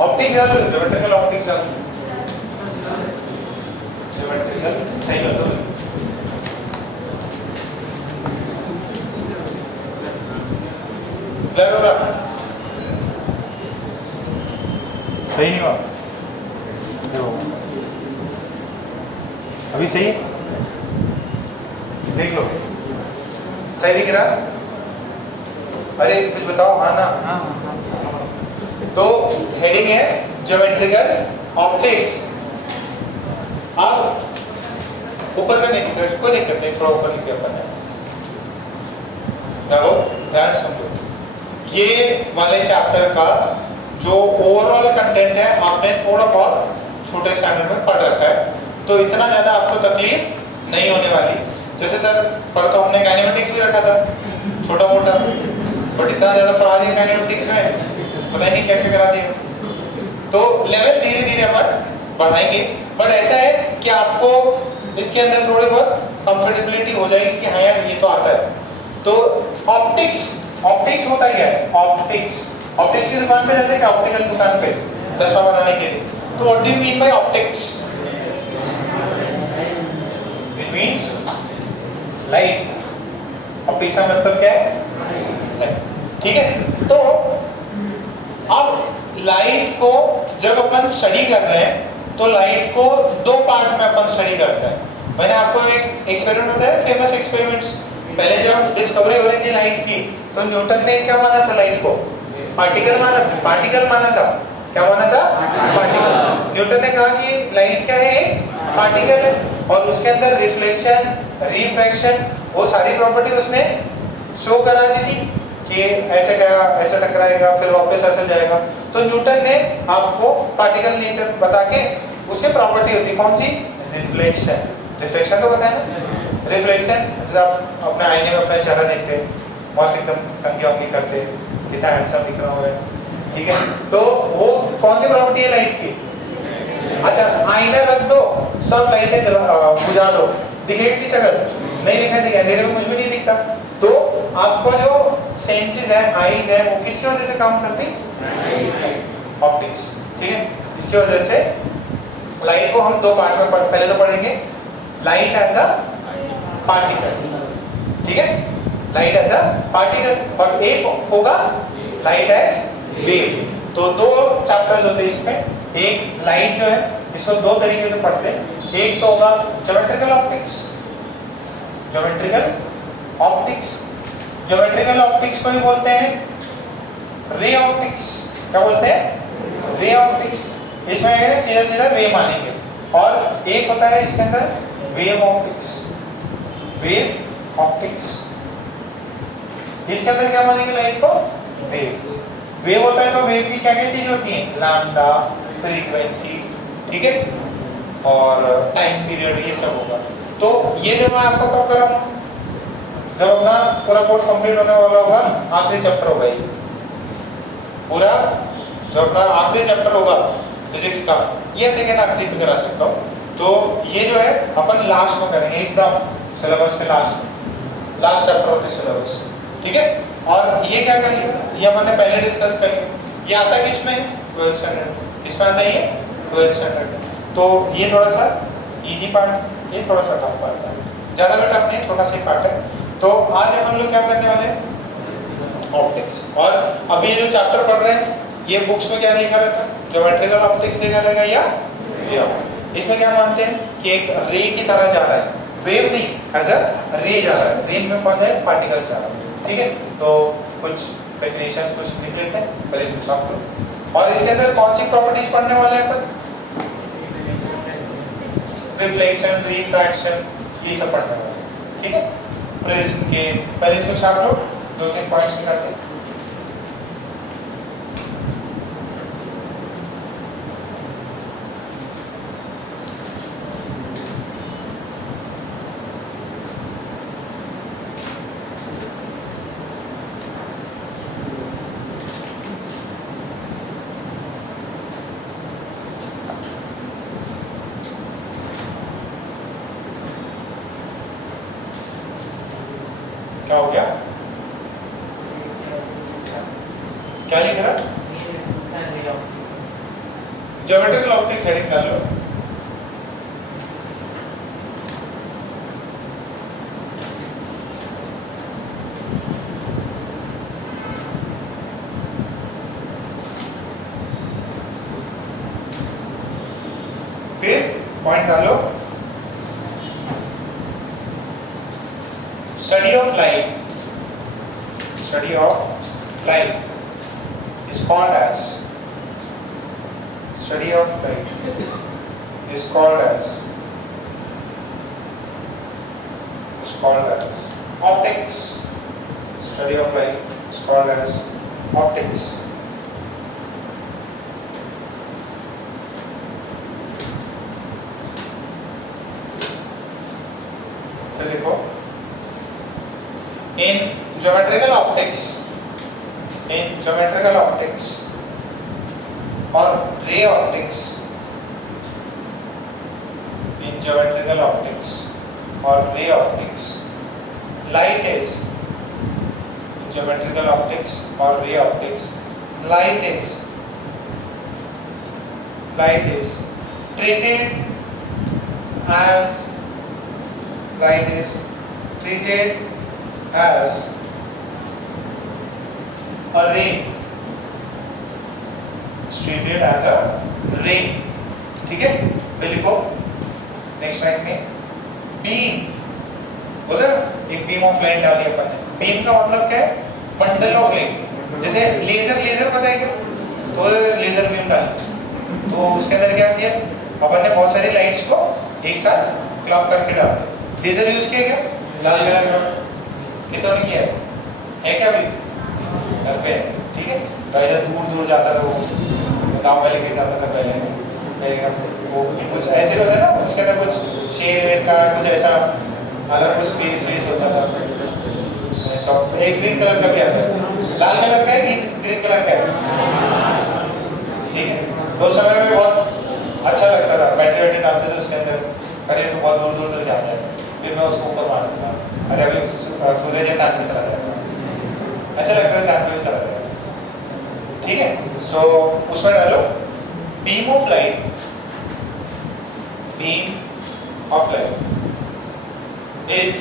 Optics डाल दो, geometrical optics डाल दो, ज्योमेट्रिकल सही कर दो। क्लियर हो रहा? सही नहीं हुआ? अभी सही है? देख लो सही दिख रहा? अरे कुछ बताओ। हाँ ना? तो हेडिंग है ज्योमेट्रिकल ऑप्टिक्स। अब ऊपर का नहीं, कोई दिक्कत नहीं, थोड़ा ऊपर नीचे अपन है। रहो ध्यान समझो, ये वाले चैप्टर का जो ओवरऑल कंटेंट है आपने थोड़ा बहुत छोटे स्टैंडर्ड में पढ़ रखा है, तो इतना ज्यादा आपको तकलीफ नहीं होने वाली। जैसे सर पढ़ तो हमने काइनेमेटिक्स भी रखा था छोटा मोटा, बट इतना ज्यादा पढ़ा दिया काइनेमेटिक्स में, पता नहीं क्या क्या करा दिया। तो लेवल धीरे धीरे अपन बढ़ाएंगे, बट ऐसा है कि आपको इसके अंदर थोड़ी बहुत कंफर्टेबिलिटी हो जाएगी कि हाँ यार ये तो आता है। तो ऑप्टिक्स, ऑप्टिक्स होता ही है। ऑप्टिक्स, ऑप्टिक्स की दुकान पे जाते हैं क्या? ऑप्टिकल दुकान पे चश्मा बनाने के लिए। तो what do you mean by optics? It means light. Optics का मतलब क्या है? ठीक है। तो अब लाइट को जब अपन स्टडी कर रहे हैं तो लाइट को दो पार्ट में अपन स्टडी करते हैं। मैंने आपको एक एक्सपेरिमेंट बताया, फेमस एक्सपेरिमेंट्स। पहले जब डिस्कवरी हो रही थी लाइट की तो न्यूटन ने क्या माना था? लाइट को पार्टिकल माना, पार्टिकल माना था। क्या माना था? पार्टिकल। न्यूटन ने कहा कि लाइट क्या है? पार्टिकल है, और उसके अंदर रिफ्लेक्शन, रिफ्रैक्शन, वो सारी प्रॉपर्टी उसने शो करा दी थी कि ऐसे गया, ऐसे टकराएगा, फिर वापस ऐसे जाएगा। तो न्यूटन ने आपको पार्टिकल नेचर बता के उसकी प्रॉपर्टी होती कौन सी? रिफ्लेक्शन। रिफ्लेक्शन तो बताया ना? रिफ्लेक्शन, जैसे आप अपने आईने में अपना चेहरा देखते हैं, मस्त एकदम कंघी वंघी करते, कितना हैंडसम दिख रहा है, ठीक है? तो वो कौन सी प्रॉपर्टी है लाइट की? अच्छा, आईना रख दो, सब लाइटें बुझा दो, दिखेगी शक्ल? नहीं दिखाई देगी, अंधेरे में कुछ भी नहीं दिखता। तो आपका जो सेंसेस है, आईज है, वो किसकी वजह से काम करती? ऑप्टिक्स। ठीक है, इसकी वजह से लाइट को हम दो पार्ट में पहले तो पढ़ेंगे, लाइट एज अ पार्टिकल। ठीक है, लाइट एज अ पार्टिकल, और एक होगा लाइट एज वेव। तो दो चैप्टर्स होते हैं इसमें। एक लाइट जो है इसको दो तरीके से पढ़ते हैं। एक तो होगा geometrical optics, geometrical optics. Geometrical optics को ही बोलते हैं रे ऑप्टिक्स। क्या बोलते हैं? Ray optics. इसमें सीधा सीधा रे मानेंगे। और एक होता है इसके अंदर वेव ऑप्टिक्स, वेव ऑप्टिक्स। इसके अंदर क्या मानेंगे लाइट को? वेव। वेव होता है तो वेव की क्या क्या चीज होती है? लैम्डा, फ्रीक्वेंसी, ठीक है, और टाइम पीरियड, ये सब होगा। तो ये जो मैं आपको कब कराऊंगा? जब अपना पूरा कोर्स कंप्लीट होने वाला होगा, आखिरी चैप्टर होगा ये पूरा, जो अपना आखिरी चैप्टर होगा फिजिक्स का, ये सेकेंड आखिरी पे करा सकता हूँ। तो ये जो है अपन लास्ट में करेंगे, एकदम सिलेबस के लास्ट में, लास्ट चैप्टर होते सिलेबस। ठीक है, और ये क्या कर लिया, ये अपन ने पहले डिस्कस कर लिया। ये आता किसमें? 12th standard. किसमें आता है ये? 12th standard. तो ये थोड़ा सा इजी पार्ट, ये थोड़ा सा टफ पार्ट है, ज़्यादा भी टफ नहीं, छोटा सा पार्ट है। तो आज हम लोग क्या करने वाले हैं? ऑप्टिक्स। और अभी जो चैप्टर पढ़ रहे हैं, ये बुक्स में क्या लिखा रहता है? ज्योमेट्रिकल ऑप्टिक्स लिखा रहेगा या इसमें क्या मानते हैं कि एक रे की तरह जा रहा है, वेव नहीं, एज अ रे जा रहा है। रे में कौन है? पार्टिकल्स जा रहा है। ठीक है, तो कुछ डेफिनेशंस कुछ लिख लेते हैं पहले इसमें साफ करो। और इसके अंदर कौन सी प्रॉपर्टीज पढ़ने वाले हैं अपन? रिफ्लेक्शन, रिफ्रैक्शन, ये सब पढ़ने वाले हैं। ठीक है, प्रिज्म के पहले इसको छाप लो, दो तीन पॉइंट्स निकालते हैं। क्या हो गया? क्या लिख रहा? ज्योमेट्रिकल ऑप्टिक्स हेडिंग कर लो। फिर पॉइंट डालो, study of light, study of light is called as, study of light is called as optics. Study of light is called as optics. तो देखो, in geometrical optics or ray optics, in geometrical optics or ray optics, light is, in geometrical optics or ray optics, light is treated as a ray, treated as a ray, ठीक है। फिर लिखो next line में beam, बोला एक beam of light डाली अपन ने। Beam का मतलब क्या है? Bundle of light. जैसे लेजर पता है क्या? तो लेजर बीम डाली, तो उसके अंदर क्या किया अपन ने? बहुत सारी लाइट्स को एक साथ क्लॉक करके डाला। लेजर यूज किया क्या? लाल कलर का कितनों ने किया है क्या? अभी घर पे, ठीक है। तो इधर दूर जाता था, वो गाँव में लेके जाता था पहले, वो कुछ ऐसे होता है ना, उसके अंदर कुछ शेर वेर का कुछ ऐसा अलग कुछ फेस होता था। एक ग्रीन कलर का भी आता है, लाल कलर का है कि ग्रीन कलर का है, ठीक है। तो उस समय में बहुत अच्छा लगता था, बैटरी डालते थे उसके अंदर, अरे तो बहुत दूर तक जाता है। फिर मैं उसको ऊपर मार देता, अरे अभी सूरज या चांद में चला जाएगा, ऐसा लगता है चांद में चला जाएगा, ठीक है। सो उसमें डालो beam of light is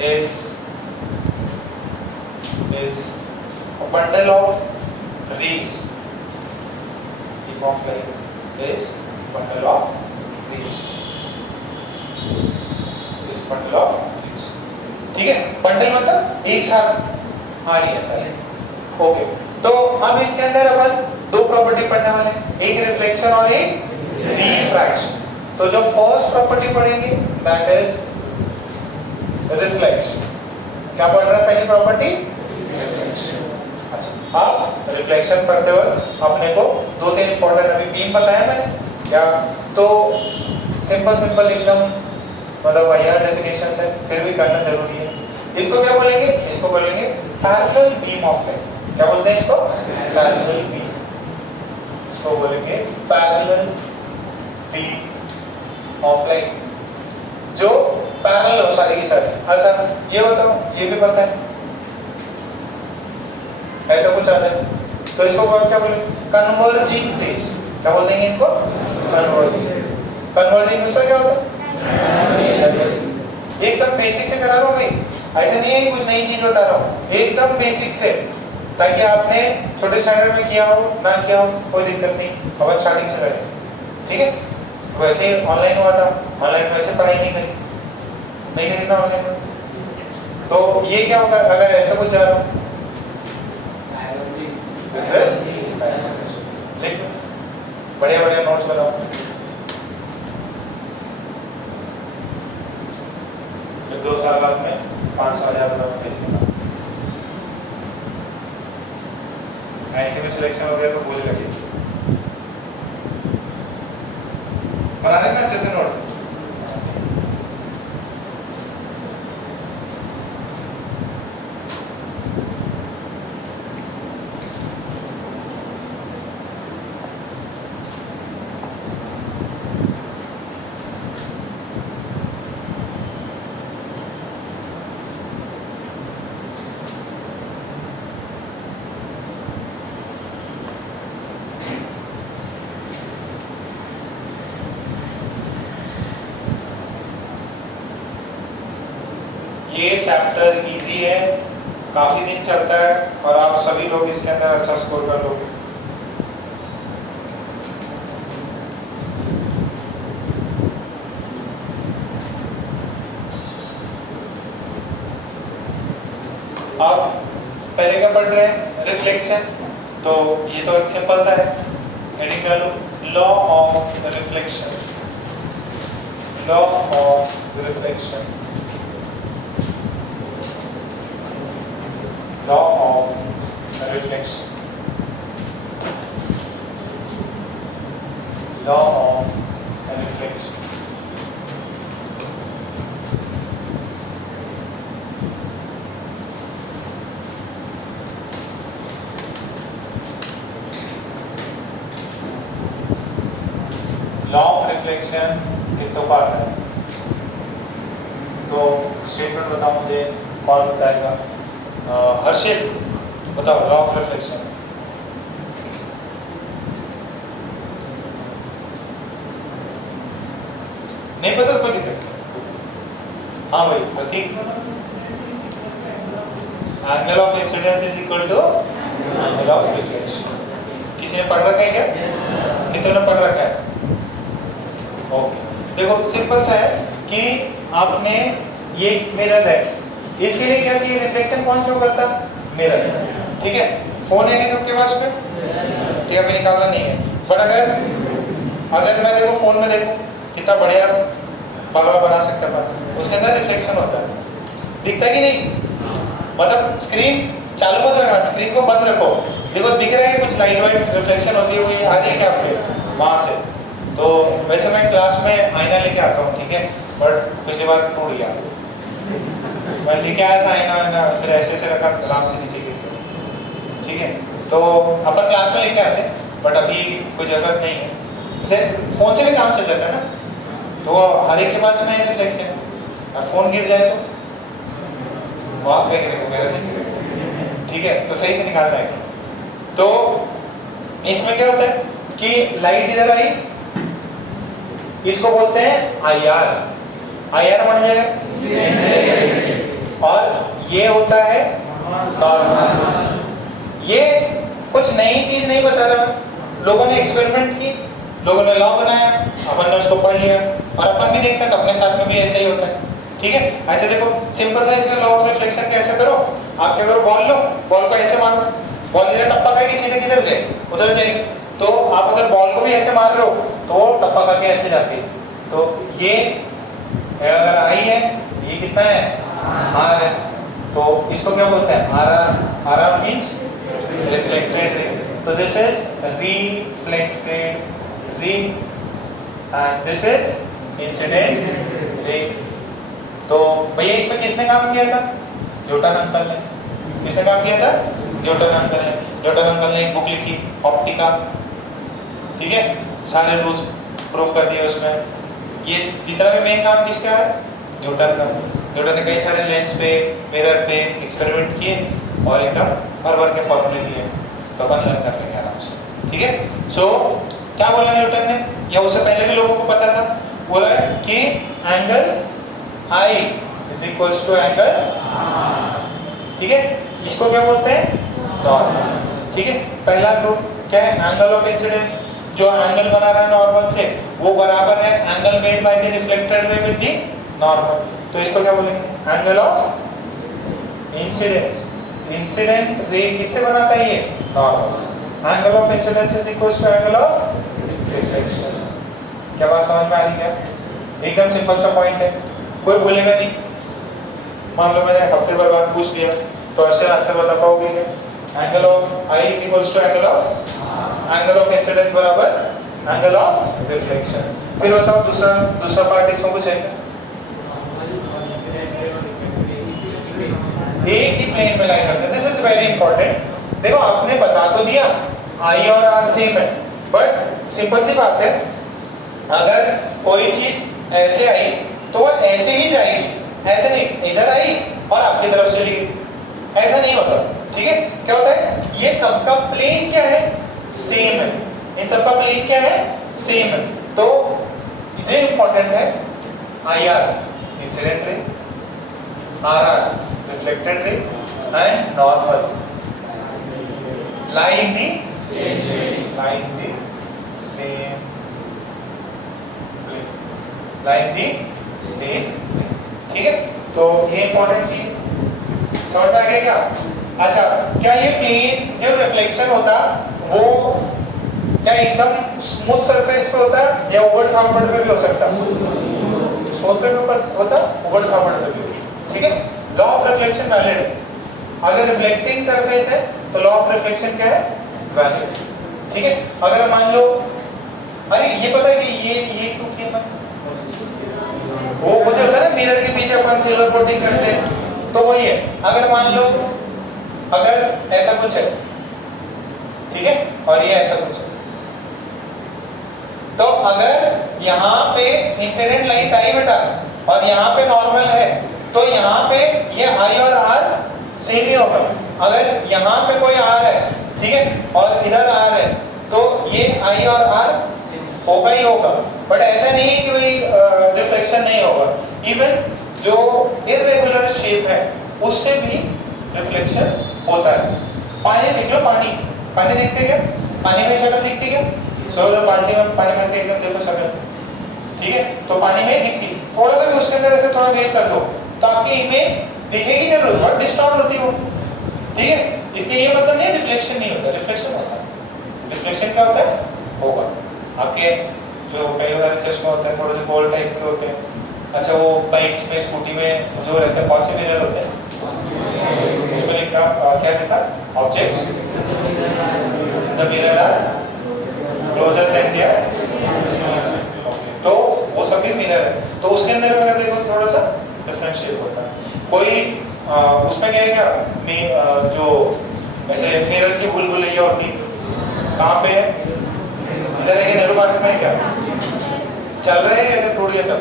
a bundle of rays. Beam of light is bundle of rays. Is bundle of rays. ठीक है, बंडल मतलब एक साथ आ रही है सारी। ओके, तो अब इसके अंदर अपन दो प्रॉपर्टी पढ़ने वाले हैं, एक रिफ्लेक्शन और एक रिफ्रैक्शन। तो जो फर्स्ट प्रॉपर्टी पढ़ेंगे दैट इज रिफ्लेक्शन। क्या पढ़ रहा है पहली प्रॉपर्टी? अच्छा, अब रिफ्लेक्शन पढ़ते वक्त अपने को दो तीन इंपॉर्टेंट, अभी बीम बताया मैंने क्या, तो सिंपल एकदम मतलब वायर डेफिनेशन है, फिर भी करना जरूरी है। इसको क्या बोलेंगे? इसको बोलेंगे पैरेलल बीम ऑफ लाइट। क्या बोलते हैं इसको? Parallel beam. इसको बोलेंगे पैरेलल बीम ऑफ लाइट, जो पैरेलल हो सारी की सारी। अच्छा, ये बताओ, ये भी पता है ऐसा कुछ आता है, तो इसको क्या बोलेंगे? Converging rays. क्या बोलते हैं इनको? कन्वर्जिंग दूसरा क्या होता है? एकदम बेसिक से करा रहा हूँ भाई, ऐसा नहीं है कि कुछ नई चीज बता रहा हूँ, एकदम बेसिक से, ताकि आपने छोटे स्टैंडर्ड में किया हो ना किया हो कोई दिक्कत नहीं, अब स्टार्टिंग से करें, ठीक है। वैसे ऑनलाइन हुआ था, ऑनलाइन वैसे पढ़ाई नहीं करी ना ऑनलाइन में, तो ये क्या होगा अगर ऐसा कुछ जा रहा हूँ? बढ़िया नोट्स बनाओ, फिर 2 साल बाद में 500,000 भेज देना। IIT में सिलेक्शन हो गया तो बोले लगे बना देना अच्छे से नोट। ये चैप्टर इजी है, काफी दिन चलता है और आप सभी लोग इसके अंदर अच्छा स्कोर कर लोगे। आप पहले क्या पढ़ रहे हैं? रिफ्लेक्शन। तो ये तो एक सिंपल सा है, हेडिंग कर लो, law of reflection. Law of reflection, law of reflection, law of reflection. Law of reflection कितनों का आता है? तो स्टेटमेंट बताओ मुझे, कौन बताएगा? हर्षित बताओ लॉ ऑफ रिफ्लेक्शन। नहीं पता तो कोई दिक्कत नहीं। हाँ भाई Prateek, angle of incidence is equal to angle of reflection. किसी ने पढ़ रखा है क्या? कितने ने पढ़ रखा है? ओके, देखो सिंपल सा है कि आपने ये मिरर है, इसके लिए क्या चाहिए? रिफ्लेक्शन कौन शो करता? मिरर। ठीक है, फोन है नहीं सबके पास में? ठीक है, अभी निकालना नहीं है, बट अगर मैं देखो फोन में देखो कितना बढ़िया बाबा बना सकता था, उसके अंदर रिफ्लेक्शन होता है, दिखता है कि नहीं? मतलब स्क्रीन चालू मत रखना, स्क्रीन को बंद रखो, देखो दिख रहा है कुछ लाइट वाइट रिफ्लेक्शन होती हुई आ रही है क्या आपके वहां से? तो वैसे मैं क्लास में आईना लेके आता हूँ, ठीक है, बट पिछली बार टूट गया। मैं लेके आया था आईना, फिर ऐसे रखा, आराम से नीचे गिर गया। ठीक है, तो अपन क्लास में लेके आते हैं, बट अभी कोई जरूरत नहीं है, जैसे फोन से भी काम चल जाता है ना, तो हर एक के पास में रिफ्लेक्शन, और फोन गिर जाए तो आप क्या गिरेगा? मेरा नहीं गिरेगा। ठीक है, तो सही से निकालना है। तो इसमें क्या होता है कि लाइट इधर आई, इसको बोलते हैं आईआर। आईआर बन जाएगा, और ये होता है नॉर्मल। ये कुछ नई चीज नहीं बता रहा, लोगों ने एक्सपेरिमेंट की, लोगों ने लॉ बनाया, अपन ने उसको पढ़ लिया, और अपन भी देखते हैं तो अपने साथ में भी ऐसा ही होता है। ठीक है, ऐसे देखो सिंपल सा इसका लॉ ऑफ रिफ्लेक्शन कैसे करो, आप क्या करो, बॉल लो, बॉल को ऐसे मारो, बॉल इधर टप्पा खाएगी, सीधे किधर से उधर जाएगी। तो आप अगर बॉल को भी ऐसे मार रहे हो तो टप्पा खा के ऐसे जाती है। तो ये अगर आई है, ये कितना है? आर है, तो इसको क्या बोलते हैं? R are. Are R means reflected ray. तो this is reflected ray and this is incident ray. तो भैया इसमें किसने काम किया था? न्यूटन अंकल ने। किसने काम किया था? न्यूटन अंकल ने। न्यूटन अंकल ने एक बुक लिखी ऑप्टिका, ठीक है, सारे रूल्स प्रूव कर दिए उसमें। ये जितना भी मेन काम किसका है? न्यूटन का। न्यूटन ने कई सारे लेंस पे, मिरर पे एक्सपेरिमेंट किए और एकदम भर के फॉर्मूले दिए, तो अपन लर्न कर लेंगे आराम से। ठीक है, सो क्या बोला न्यूटन ने, या उससे पहले भी लोगों को पता था, बोला कि angle i is equals to angle, ठीक है, इसको क्या बोलते हैं? नॉर्मल। ठीक है, पहला ग्रुप क्या है? Angle of incidence. जो एंगल बना रहा है नॉर्मल से, वो बराबर है angle made by the reflected ray with the normal. तो इसको क्या बोलेंगे? Angle of incidence. Incident ray किससे बनाता है? ये नॉर्मल से। Angle of incidence is equals to angle of reflection. क्या बात समझ में आ रही है? एकदम सिंपल सा पॉइंट है, कोई बोलेगा नहीं। मान लो मैंने हफ्ते भर बाद पूछ लिया, तो ऐसे आंसर बता पाओगे क्या? Angle of i is equals to angle of incidence बराबर एंगल ऑफ रिफ्लेक्शन। फिर बताओ दूसरा पार्ट इसमें कुछ है क्या? एक ही प्लेन में लाइन करते हैं, दिस इज वेरी इंपॉर्टेंट। देखो आपने बता तो दिया आई और आर सेम है, बट सिंपल सी बात है, अगर कोई चीज ऐसे आई तो वह ऐसे ही जाएगी, ऐसे नहीं इधर आई और आपकी तरफ चली गई, ऐसा नहीं होता। ठीक है, क्या होता है? ये सबका प्लेन क्या है? सेम है। ये सबका प्लेन क्या है? सेम है। तो ये इंपॉर्टेंट है, I R incident ray RR, reflected ray and normal lie in the same plane. lie in the same plane. ठीक है, तो ये इंपॉर्टेंट चीज समझ में आ गया क्या? अच्छा, क्या ये प्लेन जो रिफ्लेक्शन होता वो क्या एकदम स्मूथ सरफेस पे होता है या उबड़ खाबड़ पे भी हो सकता है? स्मूथ पे भी होता, उबड़ खाबड़ पे भी। ठीक है, लॉ ऑफ रिफ्लेक्शन वैलिड है। अगर रिफ्लेक्टिंग सरफेस है तो लॉ ऑफ रिफ्लेक्शन क्या है? वैलिड। ठीक है, अगर मान लो, अरे ये पता है कि ये क्यों किया मैं, वो जो होता है ना मिरर के पीछे अपन सिल्वर कोटिंग करते हैं, तो वही है। अगर मान लो अगर ऐसा कुछ है, ठीक है, और ये ऐसा कुछ है, तो अगर यहाँ पे इंसिडेंट लाइट आई बेटा और यहाँ पे नॉर्मल है, तो यहाँ पे ये आई और आर सेम ही होगा। अगर यहाँ पे कोई आर है, ठीक है, और इधर आर है, तो ये आई और आर होगा ही होगा। बट ऐसा नहीं है कि भाई रिफ्लेक्शन नहीं होगा। इवन जो इर्रेगुलर शेप है उससे भी रिफ्लेक्शन होता है। पानी देख लो, पानी देखते क्या? पानी में शक्ल दिखती क्या? सो बाल्टी में पानी भर के एकदम देखो शक्ल, ठीक है, तो पानी में ही दिखती। थोड़ा सा भी उसके अंदर ऐसे थोड़ा वेव कर दो तो आपकी इमेज दिखेगी जरूर और डिस्टॉर्ट होती हो। ठीक है, इसलिए ये मतलब नहीं रिफ्लेक्शन नहीं होता, रिफ्लेक्शन होता है। रिफ्लेक्शन क्या होता है? होगा। आपके जो कई सारे चश्मे होते हैं थोड़े से गोल टाइप के होते हैं। अच्छा, वो बाइक्स में स्कूटी में जो रहते हैं कौन से मिरर होते हैं? उसमें लिखा क्या लिखा? Objects the mirror are closer than there. तो वो सभी मिरर है, तो उसके अंदर अगर देखो थोड़ा सा डिफरेंट शेप होता है। कोई उसमें क्या है क्या जो ऐसे मिरर्स की भूल भुलैया होती, कहाँ पे है? इधर है कि नेहरू पार्क में है क्या? चल रहे हैं या टूट गया सब?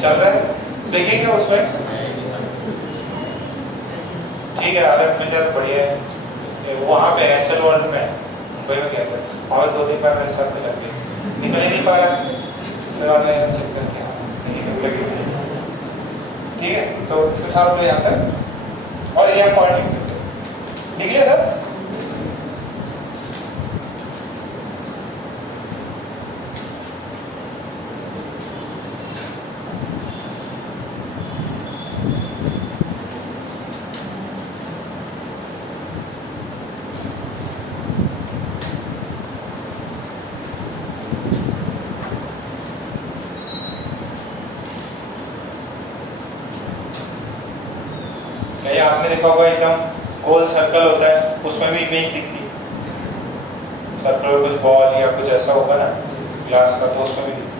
चल रहा है, देखिए क्या उसमें। ठीक है, अगर मिल जाए तो बढ़िया है। वहाँ पे एसएल वर्ल्ड में मुंबई में गया था और 2-3 बार मेरे साथ में लग गई, निकल ही नहीं पा रहा, फिर आगे चेक करके नहीं लगी। ठीक है, तो इसके साथ ले जाता है और ये पॉइंट लिख लिया सर। आपने देखा होगा एकदम गोल सर्कल होता है, उसमें भी इमेज दिखती है। सर्कल में कुछ बॉल या कुछ ऐसा होगा ना ग्लास का, तो उसमें भी दिखती है।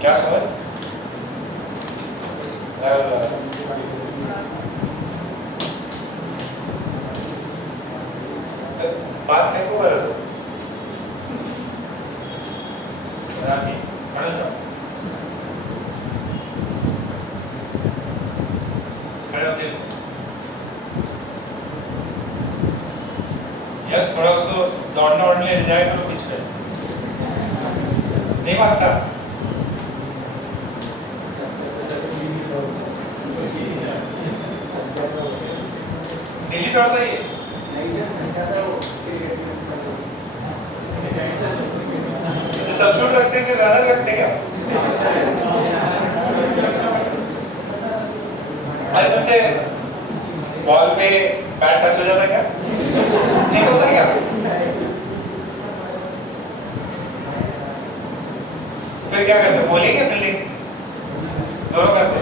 क्या समझ? बात नहीं को कर दो थोड़ा उसको दौड़ना उड़ने ले जाए करो बीच पे, नहीं भागता। दिल्ली दौड़ता ही सब्स्टिट्यूट रखते हैं कि रनर रखते क्या? अरे तुमसे बॉल पे पैर टच हो जाता क्या? नहीं होता क्या? फिर क्या करते? बॉलिंग या फील्डिंग? दोनों करते।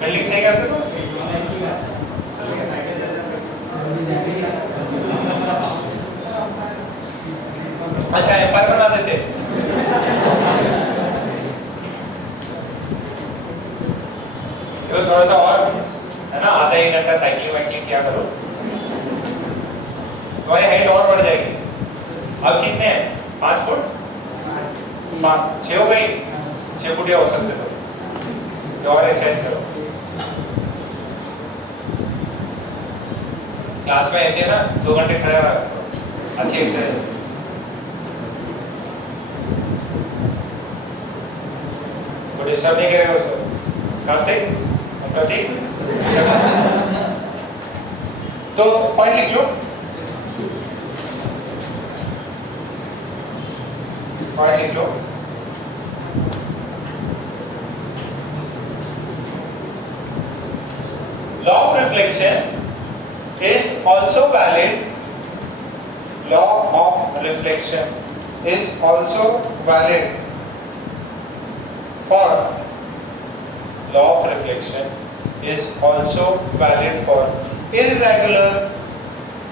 फील्डिंग सही करते तो? अच्छा, एम्पायर बना देते। थोड़ा सा और है ना, आधा 1 घंटा साइकिलिंग वाइकिलिंग किया करो, तुम्हारी हाइट और बढ़ जाएगी। अब कितने हैं? 5 फुट 6 हो गई, 6 फुट या हो सकते तो और एक्सरसाइज करो। क्लास में ऐसे है ना 2 घंटे खड़े रहा करो, अच्छी एक्सरसाइज। तो डिस्टर्ब नहीं करेगा उसको। कार्तिक, प्रतीक, तो पॉइंट लिख लो, पॉइंट लिख लो। Law of reflection is also valid. Law of reflection is also valid for. Law of reflection is also valid for irregular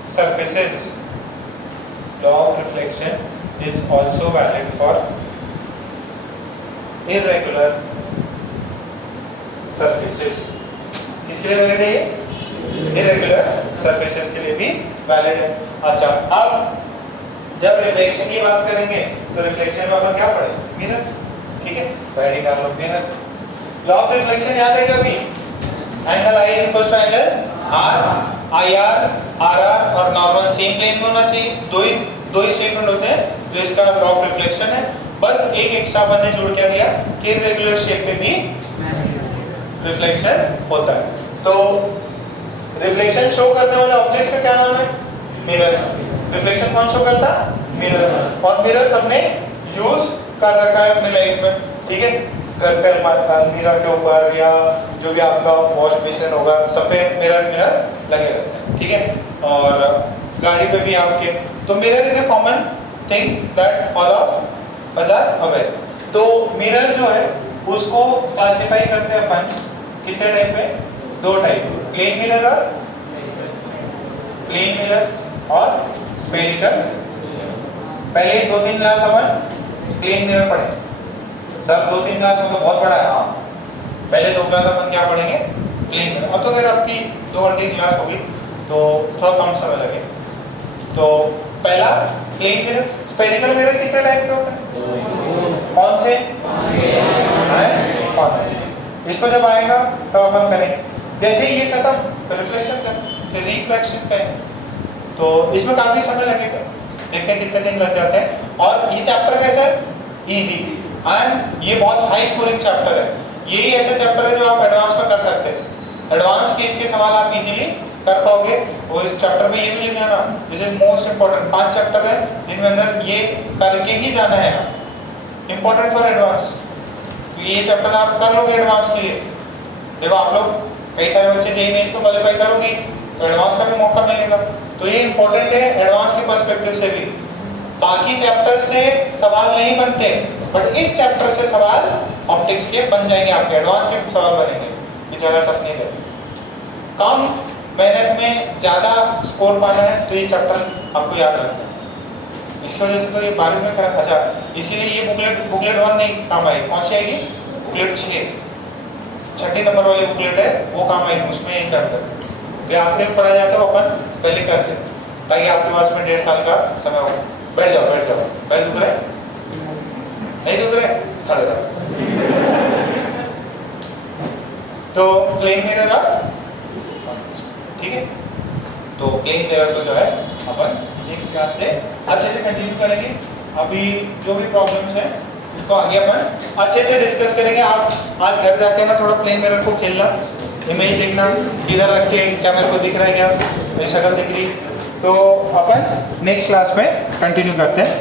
surfaces. Law of reflection is also valid for irregular surfaces. किसके लिए valid है ये? Irregular surfaces के लिए भी valid है। अच्छा, अब जब रिफ्लेक्शन की बात करेंगे तो रिफ्लेक्शन में अपन क्या पढ़ेंगे? मिरर। ठीक है, तो हेडिंग डाल लो मिरर। लॉ ऑफ रिफ्लेक्शन याद है कभी? Angle i is equal to angle r, i r, are r और नॉर्मल सेम प्लेन में होना चाहिए। दो ही स्टेटमेंट होते हैं जो इसका लॉ ऑफ रिफ्लेक्शन है। बस एक एक्स्ट्रा अपन ने जोड़ क्या दिया कि इरेगुलर शेप में भी रिफ्लेक्शन होता है। तो रिफ्लेक्शन शो करने वाले ऑब्जेक्ट्स का क्या नाम है? मिरर। रिफ्लेक्शन कौन शो करता? मिरर। और मिरर सबने यूज कर रखा है अपने लाइफ में। ठीक है, घर पे अलमीरा के ऊपर या जो भी आपका वॉश बेसिन होगा सब पे मिरर लगे रहते हैं। ठीक है, और गाड़ी पे भी आपके। तो mirror is a common thing that all of us are aware. तो मिरर जो है उसको क्लासिफाई करते हैं अपन कितने टाइप में? दो टाइप, प्लेन मिरर और स्फेरिकल। पहले 2-3 क्लास अपन प्लेन मिरर पढ़े। सब 2-3 क्लास में तो बहुत बड़ा है। पहले 2 क्लास अपन क्या पढ़ेंगे? Plane mirror. अब तो अगर आपकी 2 घंटे की क्लास होगी तो थोड़ा कम समय लगे। तो पहला प्लेन मिरर। स्फेरिकल मिरर कितने टाइप के होते हैं? कौन से? इसको जब आएगा तब अपन करेंगे। जैसे ही ये खत्म फिर रिफ्लेक्शन करें, फिर रिफ्लेक्शन करें। तो इसमें काफी समय लगेगा, देखते हैं कितने दिन लग जाते हैं। और ये चैप्टर कैसा है? इजी, एंड ये बहुत हाई स्कोरिंग चैप्टर है। यही ऐसा चैप्टर है जो आप एडवांस में कर सकते हैं। एडवांस के इसके सवाल आप इजीली कर पाओगे। और इस चैप्टर में ये भी लिख लेना, this is most important. 5 chapter है जिनमें अंदर ये करके ही जाना है, इंपॉर्टेंट फॉर एडवांस। ये चैप्टर आप कर लोगे एडवांस के लिए। देखो आप लोग कई सारे बच्चे जेईई मेंस को क्वालिफाई करोगे तो एडवांस का भी मौका मिलेगा। तो ये इंपॉर्टेंट है एडवांस के पर्सपेक्टिव से भी। बाकी चैप्टर से सवाल नहीं बनते, बट इस चैप्टर से सवाल ऑप्टिक्स के बन जाएंगे, आपके एडवांस के सवाल बनेंगे। ये ज़्यादा टफ नहीं है। कम मेहनत में ज़्यादा स्कोर पाना है तो ये चैप्टर आपको याद रखना है। इसकी वजह से तो ये 12वीं में करा। अच्छा, इसके लिए ये बुकलेट 1 नहीं काम आएगी। कौन सी आएगी? बुकलेट 6, 6 नंबर वाली बुकलेट है, वो काम आएगी। उसमें ये चैप्टर तो आखिरी में पढ़ा जाता है, अपन पहले कर ले ताकि आपके पास में 1.5 साल का समय हो। बैठ जाओ पैर दुख रहे? नहीं दुख रहे? खड़े रहो। तो प्लेन मिरर का, ठीक है। तो प्लेन मिरर को जो है अपन नेक्स्ट क्लास से अच्छे से कंटिन्यू करेंगे। अभी जो भी प्रॉब्लम्स हैं उसको आगे अपन अच्छे से डिस्कस करेंगे। आप आज घर जाके ना थोड़ा प्लेन मिरर को खेलना, इमेज देखना, किधर रख के क्या मेरे को दिख रहा है, क्या मेरी शक्ल दिख रही। तो अपन नेक्स्ट क्लास में कंटिन्यू करते हैं।